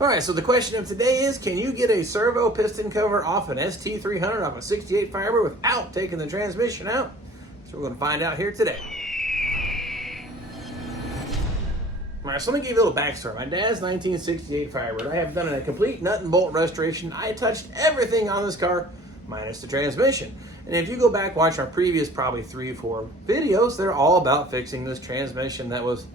All right, so the question of today is, can you get a servo piston cover off an ST300 off a 68 Firebird without taking the transmission out? So we're going to find out here today. All right, so let me give you a little backstory. My dad's 1968 Firebird. I have done a complete nut and bolt restoration. I touched everything on this car, minus the transmission. And if you go back, watch our previous probably 3 or 4 videos, they're all about fixing this transmission that was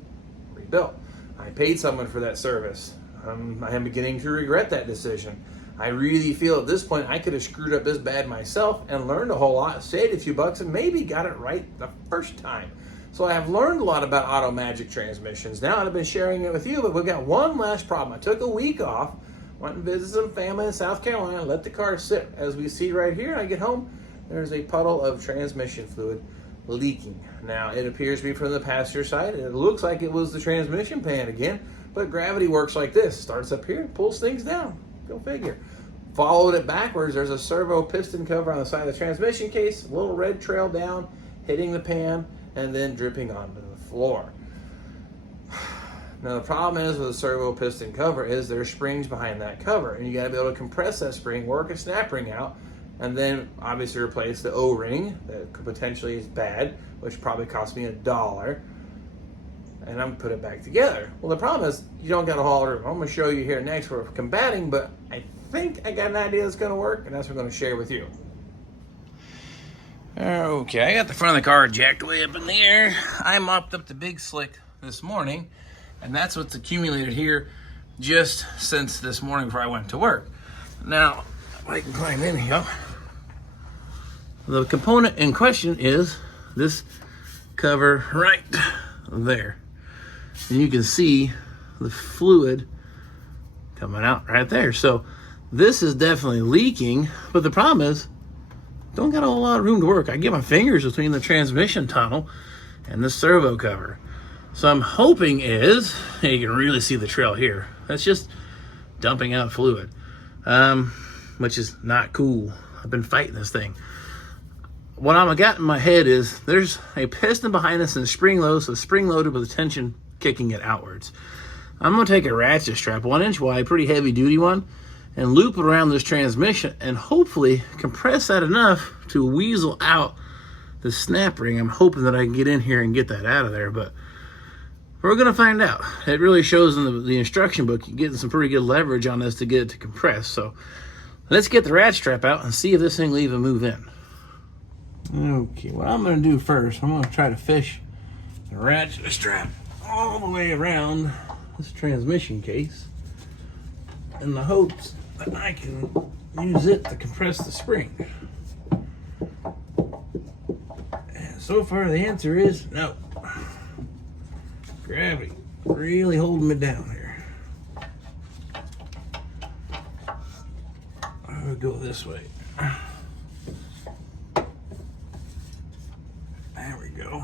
rebuilt. I paid someone for that service. I am beginning to regret that decision. I really feel at this point I could have screwed up this bad myself and learned a whole lot, saved a few bucks, and maybe got it right the first time. So I have learned a lot about auto magic transmissions now, and I've been sharing it with you, but we've got one last problem. I took a week off, went and visited some family in South Carolina, let the car sit. As we see right here, I get home, there's a puddle of transmission fluid leaking. Now, it appears to be from the passenger side. It looks like it was the transmission pan again, but gravity works like this. Starts up here, pulls things down. Go figure. Followed it backwards. There's a servo piston cover on the side of the transmission case, a little red trail down, hitting the pan, and then dripping onto the floor. Now, the problem is with a servo piston cover is there's springs behind that cover, and you got to be able to compress that spring, work a snap ring out, and then obviously replace the O-ring that could potentially is bad, which probably cost me $1, and I'm put it back together. Well, the problem is you don't got a whole room. I'm going to show you here next what we're combating, but I think I got an idea that's going to work, and that's what I'm going to share with you. Okay, I got the front of the car jacked way up in the air. I mopped up the big slick this morning, and that's what's accumulated here just since this morning before I went to work. Now, I can climb in here. The component in question is this cover right there. And you can see the fluid coming out right there. So this is definitely leaking, but the problem is, don't got a whole lot of room to work. I get my fingers between the transmission tunnel and the servo cover. So I'm hoping is, you can really see the trail here. That's just dumping out fluid, which is not cool. I've been fighting this thing. What I've got in my head is there's a piston behind this and a spring load, so spring loaded with the tension kicking it outwards. I'm gonna take a ratchet strap, 1-inch wide, pretty heavy duty one, and loop it around this transmission and hopefully compress that enough to weasel out the snap ring. I'm hoping that I can get in here and get that out of there, but we're gonna find out. It really shows in the instruction book, you're getting some pretty good leverage on this to get it to compress. So let's get the ratchet strap out and see if this thing will even move in. Okay, what I'm gonna do first, I'm gonna try to fish the ratchet strap all the way around this transmission case in the hopes that I can use it to compress the spring. And so far the answer is no. Gravity really holding me down here. I'll go this way. There we go.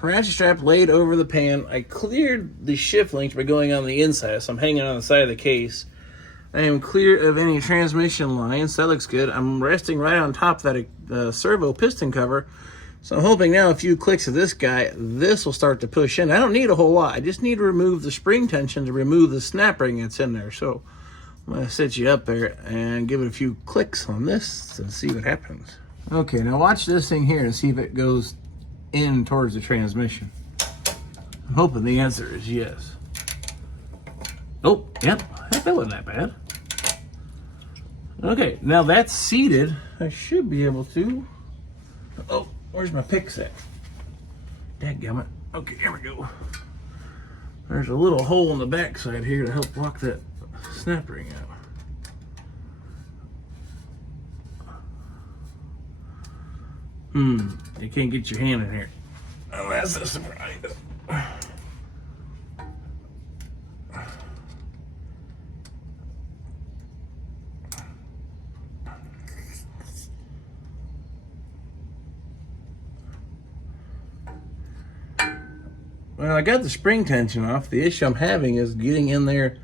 Ratchet strap laid over the pan. I cleared the shift links by going on the inside, so I'm hanging on the side of the case. I am clear of any transmission lines. That looks good. I'm resting right on top of that servo piston cover. So I'm hoping now a few clicks of this guy, this will start to push in. I don't need a whole lot. I just need to remove the spring tension to remove the snap ring that's in there. So I'm going to set you up there and give it a few clicks on this and see what happens. Okay, now watch this thing here and see if it goes in towards the transmission. I'm hoping the answer is yes. Oh, yep, that wasn't that bad. Okay, now that's seated. I should be able to. Oh, where's my pick set? Dadgummit. Okay, here we go. There's a little hole in the backside here to help block that snap ring out. You can't get your hand in here. Oh, that's a surprise. Well, I got the spring tension off. The issue I'm having is getting in there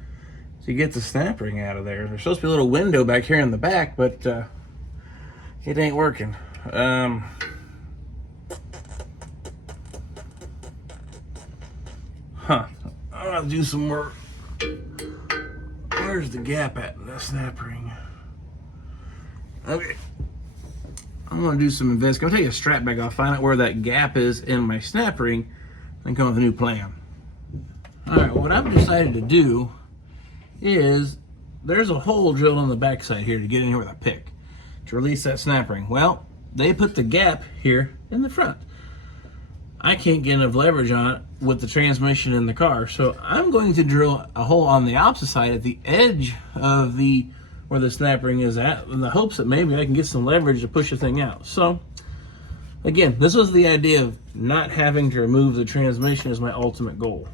to get the snap ring out of there. There's supposed to be a little window back here in the back, but it ain't working. I'm gonna do some work. Where's the gap at in that snap ring? Okay. I'm gonna do some investigation. I'm gonna take a strap back. I'll find out where that gap is in my snap ring and come up with a new plan. All right, what I've decided to do is there's a hole drilled on the backside here to get in here with a pick to release that snap ring. Well, they put the gap here in the front. I can't get enough leverage on it with the transmission in the car, so I'm going to drill a hole on the opposite side at the edge of where the snap ring is at, in the hopes that maybe I can get some leverage to push the thing out. So again, this was the idea of not having to remove the transmission is my ultimate goal.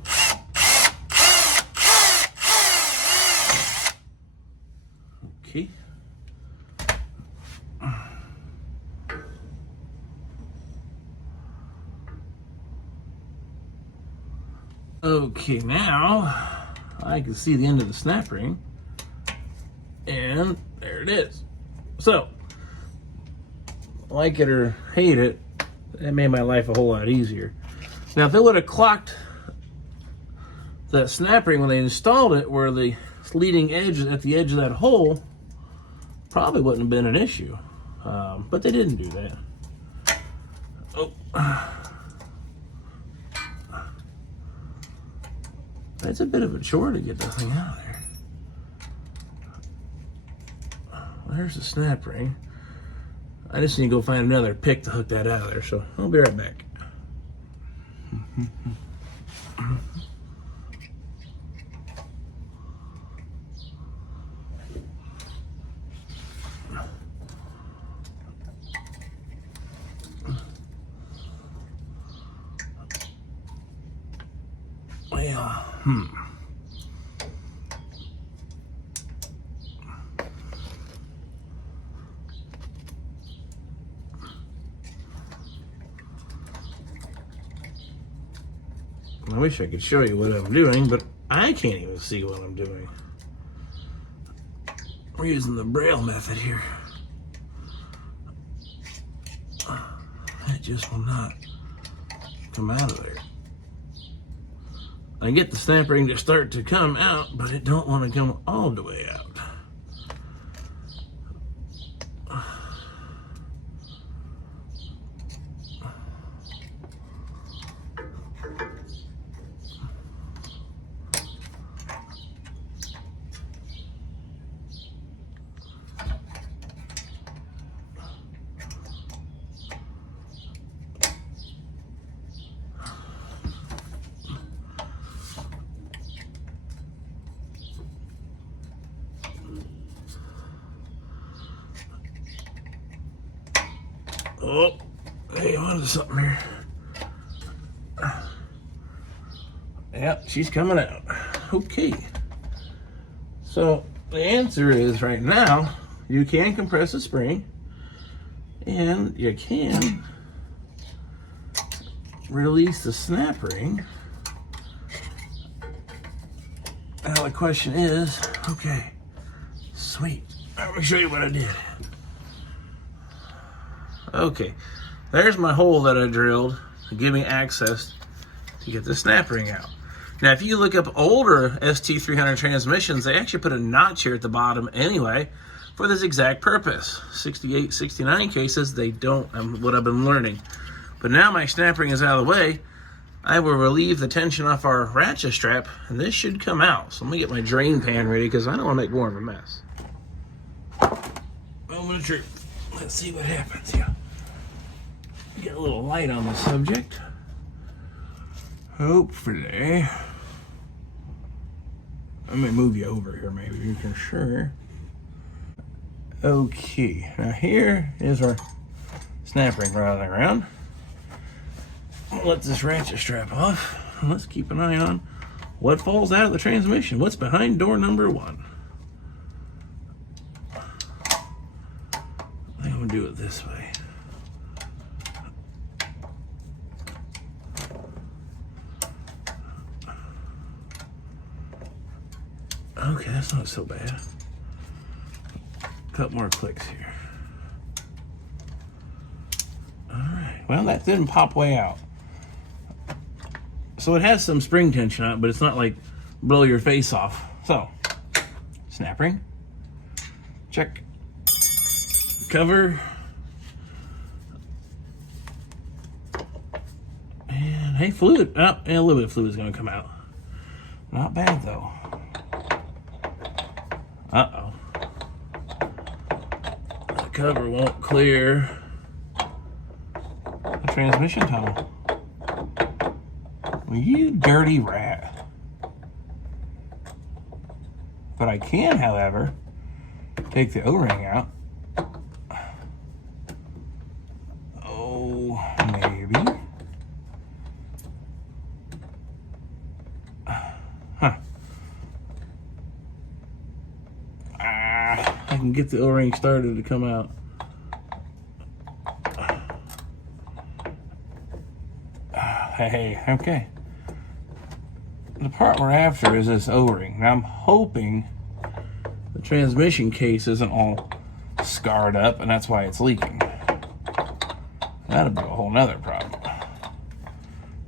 Okay. Okay, now I can see the end of the snap ring, and there it is. So, like it or hate it, that made my life a whole lot easier. Now, if they would have clocked that snap ring when they installed it where the leading edge is at the edge of that hole, probably wouldn't have been an issue. But they didn't do that. Oh. That's a bit of a chore to get that thing out of there. There's the snap ring. I just need to go find another pick to hook that out of there, so I'll be right back. Well, I wish I could show you what I'm doing, but I can't even see what I'm doing. We're using the Braille method here. That just will not come out of there. I get the snap ring to start to come out, but it don't want to come all the way out. Oh, hey, on to something here. Yep, she's coming out. Okay. So the answer is right now, you can compress the spring and you can release the snap ring. Now the question is, okay, sweet. Let me show you what I did. Okay, there's my hole that I drilled to give me access to get the snap ring out. Now, if you look up older ST300 transmissions, they actually put a notch here at the bottom anyway for this exact purpose. 68, 69 cases, they don't, what I've been learning. But now my snap ring is out of the way, I will relieve the tension off our ratchet strap, and this should come out. So let me get my drain pan ready because I don't want to make more of a mess. Moment of truth. Let's see what happens here. Get a little light on the subject. Hopefully. Let me move you over here, maybe you can sure. Okay, now here is our snap ring right on the ground. Let this ratchet strap off. Let's keep an eye on what falls out of the transmission. What's behind door number 1? I think I'm gonna do it this way. Okay, that's not so bad. A couple more clicks here. All right, well, that didn't pop way out. So it has some spring tension on it, but it's not like blow your face off. So, snap ring, check. Cover. And hey, fluid. Oh, and a little bit of fluid is going to come out. Not bad though. Uh-oh. The cover won't clear the transmission tunnel. You dirty rat. But I can, however, take the O-ring out. Oh, maybe. Huh. I can get the O-ring started to come out. Hey, okay. The part we're after is this O-ring. Now I'm hoping the transmission case isn't all scarred up and that's why it's leaking. That'll be a whole nother problem.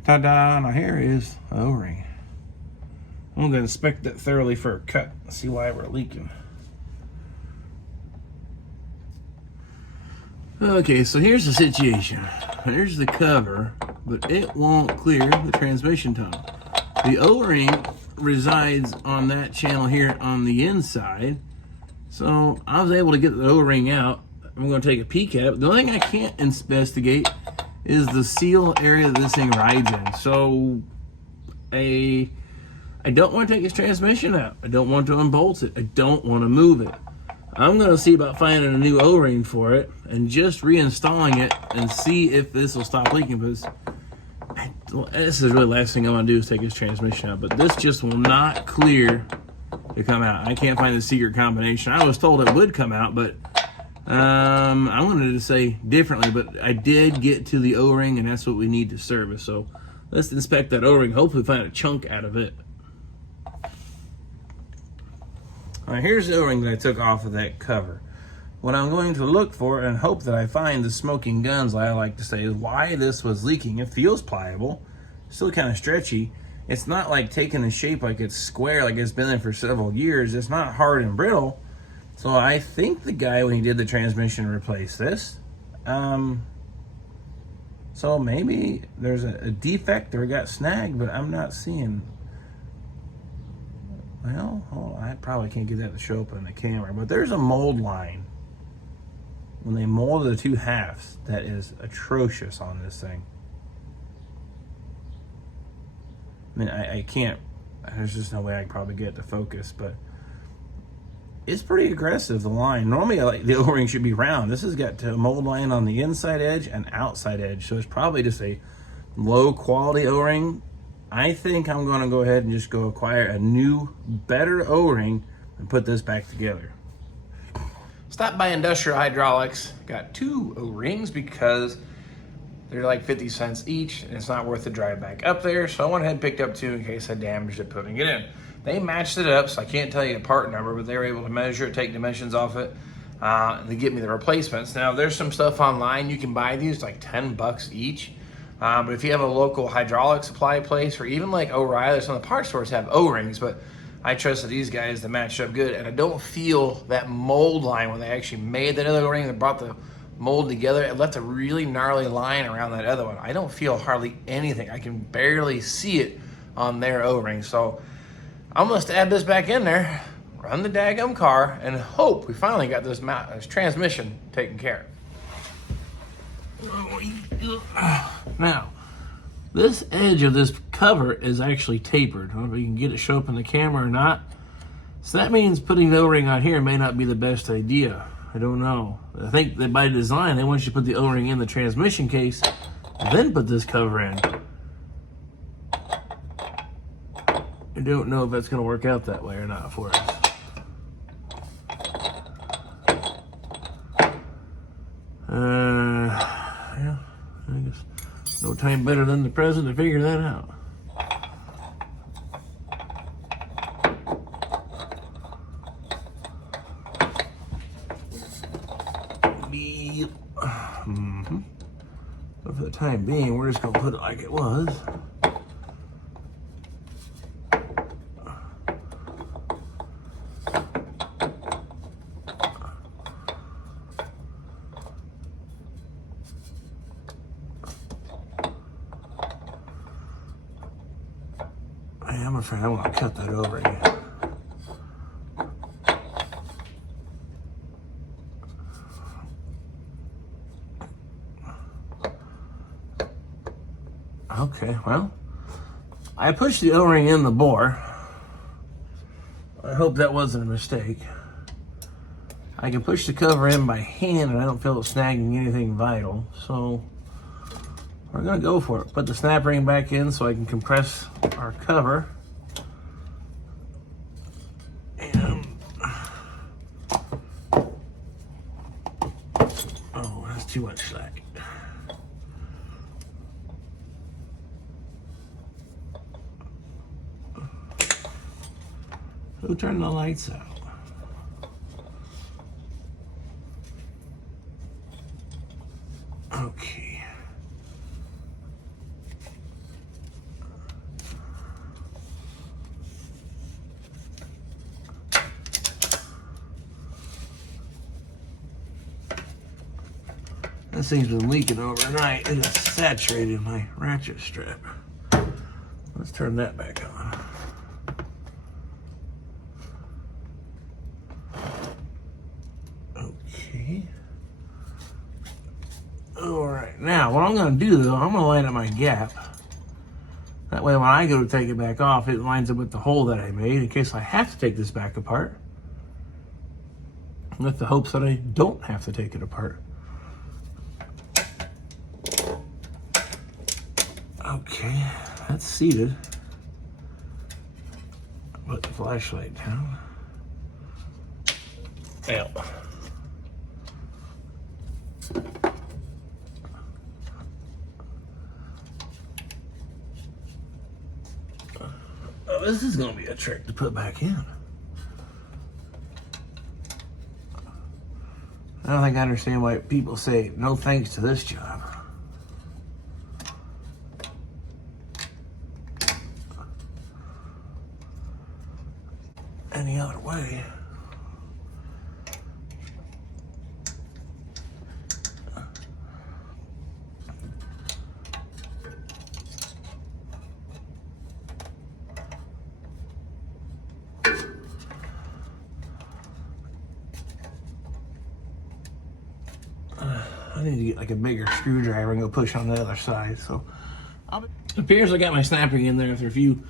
Ta-da, now here is the O-ring. I'm gonna inspect it thoroughly for a cut, see why we're leaking. Okay, so here's the situation. Here's the cover, but it won't clear the transmission tunnel. The O-ring resides on that channel here on the inside. So I was able to get the O-ring out. I'm going to take a peek at it. The only thing I can't investigate is the seal area that this thing rides in. So I don't want to take its transmission out. I don't want to unbolt it. I don't want to move it. I'm going to see about finding a new O-ring for it and just reinstalling it and see if this will stop leaking. Because this is really the last thing I want to do is take his transmission out, but this just will not clear to come out. I can't find the secret combination. I was told it would come out, but I wanted to say differently, but I did get to the O-ring, and that's what we need to service. So let's inspect that O-ring, hopefully find a chunk out of it. All right, here's the O-ring that I took off of that cover. What I'm going to look for and hope that I find the smoking guns, I like to say, is why this was leaking. It feels pliable, still kind of stretchy. It's not like taking a shape like it's square, like it's been there for several years. It's not hard and brittle. So I think the guy, when he did the transmission, replaced this. So maybe there's a defect or it got snagged, but I'm not seeing. Well, I probably can't get that to show up on the camera, but there's a mold line. When they molded the two halves, that is atrocious on this thing. I mean, I can't, there's just no way I can probably get it to focus, but it's pretty aggressive, the line. Normally, like, the O-ring should be round. This has got a mold line on the inside edge and outside edge, so it's probably just a low quality O-ring. I think I'm gonna go ahead and just go acquire a new, better O-ring and put this back together. Stopped by Industrial Hydraulics, got 2 O-rings because they're like 50 cents each and it's not worth the drive back up there. So I went ahead and picked up 2 in case I damaged it putting it in. They matched it up, so I can't tell you a part number, but they were able to measure it, take dimensions off it, and they get me the replacements. Now there's some stuff online, you can buy these like 10 bucks each. But if you have a local hydraulic supply place or even like O'Reilly, some of the parts stores have O-rings, but I trusted these guys to match up good, and I don't feel that mold line when they actually made that other O-ring that brought the mold together. It left a really gnarly line around that other one. I don't feel hardly anything. I can barely see it on their O-ring. So I'm gonna stab this back in there, run the daggum car, and hope we finally got this transmission taken care of. Now, this edge of this cover is actually tapered. I don't know if you can get it show up in the camera or not. So that means putting the O-ring on here may not be the best idea. I don't know. I think that by design, they want you to put the O-ring in the transmission case, then put this cover in. I don't know if that's going to work out that way or not for us. Yeah, I guess no time better than the present to figure that out. But for the time being, we're just going to put it like it was. I'm afraid I want to cut that over again. Okay, well, I pushed the O-ring in the bore. I hope that wasn't a mistake. I can push the cover in by hand and I don't feel it snagging anything vital, so we're gonna go for it. Put the snap ring back in so I can compress our cover. And oh, that's too much slack. Who turned the lights out? Okay. This thing's been leaking overnight. It has saturated my ratchet strap. Let's turn that back on. Okay. All right. Now, what I'm going to do, though, I'm going to line up my gap. That way, when I go to take it back off, it lines up with the hole that I made in case I have to take this back apart. With the hopes that I don't have to take it apart. Okay, that's seated. Put the flashlight down. Well. Oh, this is going to be a trick to put back in. I don't think I understand why people say no thanks to this job. Any other way. I need to get like a bigger screwdriver and go push on the other side. So it appears I got my snap ring in there after a few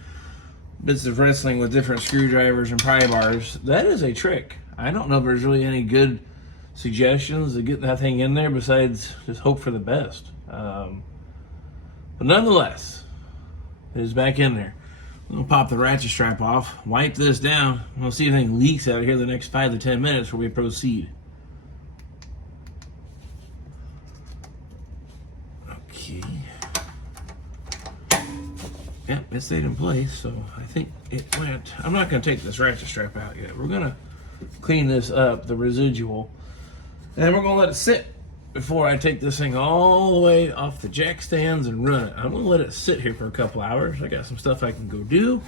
bits of wrestling with different screwdrivers and pry bars. That is a trick. I don't know if there's really any good suggestions to get that thing in there besides just hope for the best. But nonetheless, it is back in there. I'm gonna pop the ratchet strap off, wipe this down. We'll see if anything leaks out of here the next 5 to 10 minutes before we proceed. Okay. Yep, it stayed in place, so I think it went. I'm not going to take this ratchet strap out yet. We're going to clean this up, the residual, and we're going to let it sit before I take this thing all the way off the jack stands and run it. I'm going to let it sit here for a couple hours. I got some stuff I can go do,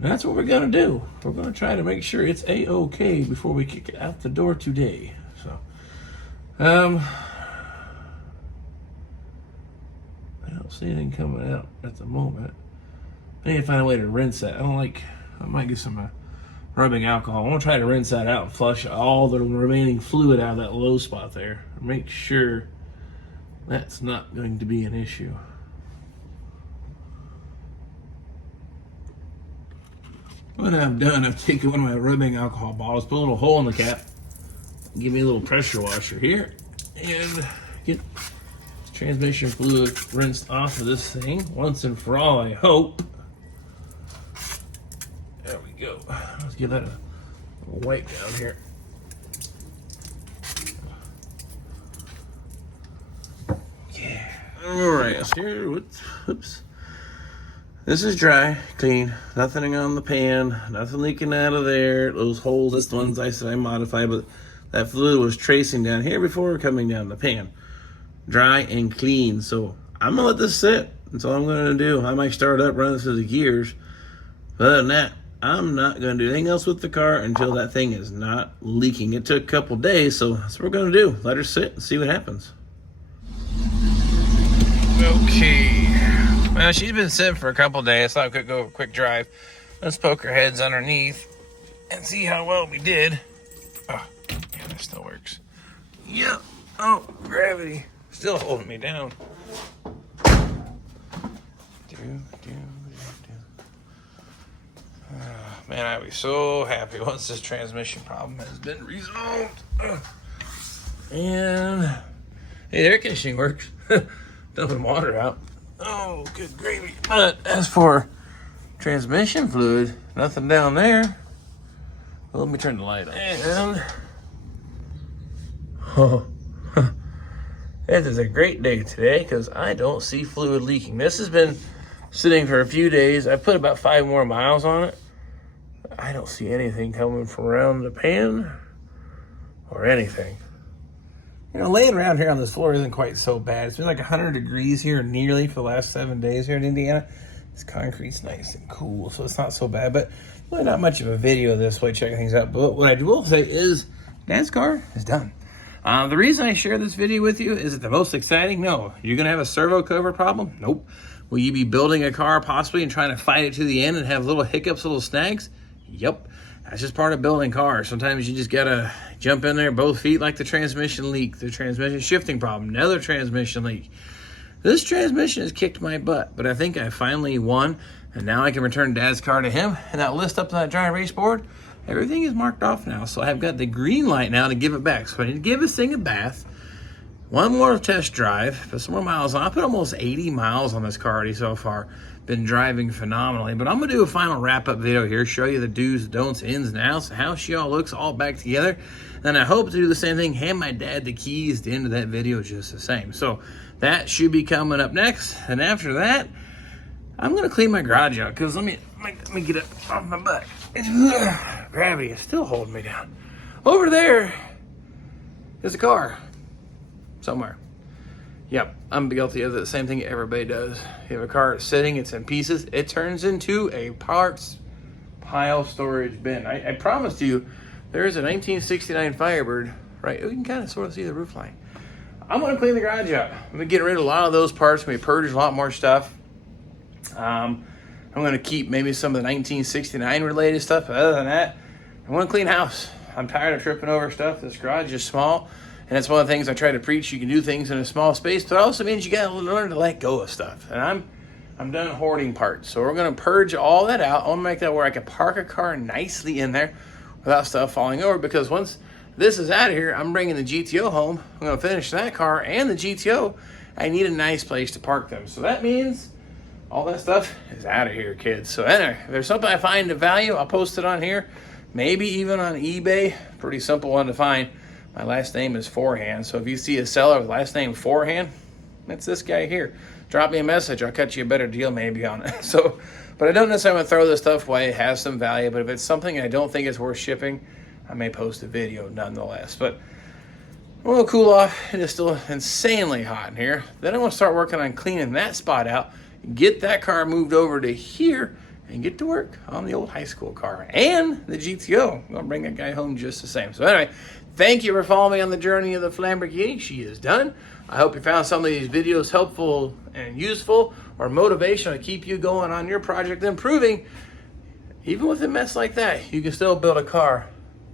and that's what we're going to do. We're going to try to make sure it's A-OK before we kick it out the door today. So, I don't see anything coming out at the moment. I need to find a way to rinse that. I might get some rubbing alcohol. I want to try to rinse that out and flush all the remaining fluid out of that low spot there. Make sure that's not going to be an issue. What I've done, I've taken one of my rubbing alcohol bottles, put a little hole in the cap, give me a little pressure washer here and get transmission fluid rinsed off of this thing once and for all, I hope. There we go. Let's give that a little wipe down here. Yeah. All right, let's here. Oops. This is dry, clean, nothing on the pan, nothing leaking out of there. Those holes, that's the ones I said I modified, but that fluid was tracing down here before coming down the pan. Dry and clean, so I'm gonna let this sit. That's all I'm gonna do. I might start up running through the gears, but other than that, I'm not gonna do anything else with the car until that thing is not leaking. It took a couple days, so that's what we're gonna do. Let her sit and see what happens. Okay. Well, she's been sitting for a couple days, so I could go a quick drive. Let's poke her heads underneath and see how well we did. Oh, yeah, that still works. Yep. Oh, gravity. Still holding me down. Man, I'd be so happy once this transmission problem has been resolved. And hey, the air conditioning works. Dumping water out. Oh, good gravy. But as for transmission fluid, nothing down there. Well, let me turn the light on. And oh, this is a great day today because I don't see fluid leaking. This has been sitting for a few days. I put about 5 more miles on it. I don't see anything coming from around the pan or anything. You know, laying around here on this floor isn't quite so bad. It's been like 100 degrees here nearly for the last 7 days here in Indiana. This concrete's nice and cool, so it's not so bad. But really not much of a video of this way, checking things out. But what I will say is Dad's car is done. The reason I share this video with you, is it the most exciting? No. You're going to have a servo cover problem? Nope. Will you be building a car possibly and trying to fight it to the end and have little hiccups, little snags? Yep. That's just part of building cars. Sometimes you just got to jump in there both feet like the transmission leak, the transmission shifting problem, another transmission leak. This transmission has kicked my butt, but I think I finally won, and now I can return Dad's car to him. And that list up on that dry erase board, everything is marked off now. So I've got the green light now to give it back. So I need to give this thing a bath. One more test drive, put some more miles on. I put almost 80 miles on this car already so far. Been driving phenomenally, but I'm gonna do a final wrap-up video here, show you the do's, don'ts, ins, and outs, how she all looks all back together. And I hope to do the same thing, hand my dad the keys at the end of that video just the same. So that should be coming up next. And after that, I'm gonna clean my garage out, because let me get up off my butt. Gravity is still holding me down. Over there is a car somewhere. Yep, I'm guilty of the same thing everybody does. You have a car sitting, it's in pieces, it turns into a parts pile storage bin. I promised you, there's a 1969 Firebird, right? You can kind of sort of see the roof line. I'm gonna clean the garage out. I'm gonna get rid of a lot of those parts, I'm gonna purge a lot more stuff. I'm gonna keep maybe some of the 1969 related stuff, but other than that, I wanna clean house. I'm tired of tripping over stuff. This garage is small. And that's one of the things I try to preach. You can do things in a small space, but it also means you gotta learn to let go of stuff. And I'm done hoarding parts. So we're gonna purge all that out. I wanna make that where I can park a car nicely in there without stuff falling over, because once this is out of here, I'm bringing the GTO home. I'm gonna finish that car and the GTO. I need a nice place to park them. So that means all that stuff is out of here, kids. So anyway, if there's something I find of value, I'll post it on here. Maybe even on eBay. Pretty simple one to find. My last name is Forehand, so if you see a seller with last name Forehand, that's this guy here. Drop me a message, I'll cut you a better deal maybe on it. So, but I don't necessarily want to throw this stuff away. It has some value, but if it's something I don't think is worth shipping, I may post a video nonetheless. But I'm going to cool off. It is still insanely hot in here. Then I want to start working on cleaning that spot out, get that car moved over to here, and get to work on the old high school car and the GTO. I'm going to bring that guy home just the same. So anyway, thank you for following me on the journey of the Lamborghini. She is done. I hope you found some of these videos helpful and useful or motivational to keep you going on your project, improving. Even with a mess like that, you can still build a car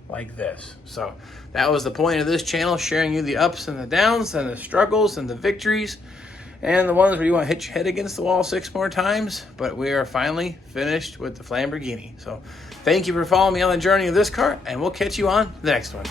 like this. So that was the point of this channel, sharing you the ups and the downs and the struggles and the victories and the ones where you want to hit your head against the wall 6 more times. But we are finally finished with the Lamborghini. So thank you for following me on the journey of this car, and we'll catch you on the next one.